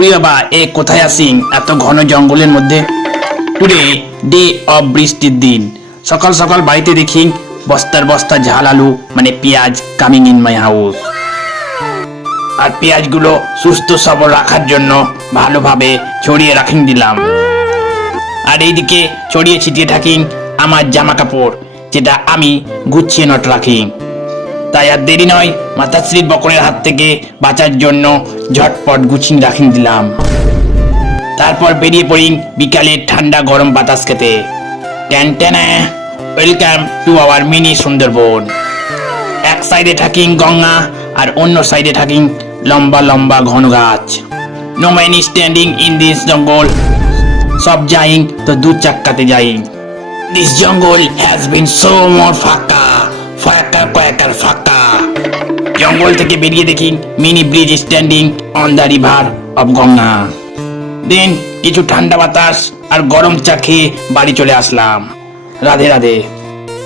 We বাবা, এ কোথায় আসিন এত ঘন জঙ্গলের মধ্যে? টুডে ডে অফ বৃষ্টির দিন, সকাল সকাল বাড়িতে দেখি বস্তার বস্তা ঝাল আলু মানে পেঁয়াজ কামিং ইন মাই হাউস। আর পেঁয়াজগুলো সুস্থ সবল রাখার জন্য ভালোভাবে ছড়িয়ে রাখিং দিলাম। আর এইদিকে ছড়িয়ে ছিটিয়ে থাকি আমার জামা কাপড়, যেটা আমি গুছিয়ে নট রাখি। তাই আর দেরি নয়, মাতাশ্রীর বকরের হাত থেকে বাঁচার জন্য ঝটপট গুছিয়ে রাখিং দিলাম। তারপর বেরিয়ে পড়ি বিকালের ঠান্ডা গরম বাতাস খেতে। ট্যানট্যানা, welcome to our mini Sundarban. এক সাইডে থাকি গঙ্গা আর অন্য সাইডে থাকি লম্বা লম্বা ঘন গাছ। No man standing in this jungle, সব যাইং তো দু চাক্কাতে যাইং। This jungle has been so more ফাঁকা ফাঁকা ফাঁকা ফাঁকা। জঙ্গল থেকে বেরিয়ে দেখি mini bridge standing on the river of Ganga. Then কিছু ঠান্ডা বাতাস আর গরম চা খেয়ে বাড়ি চলে আসলাম। রাধে রাধে।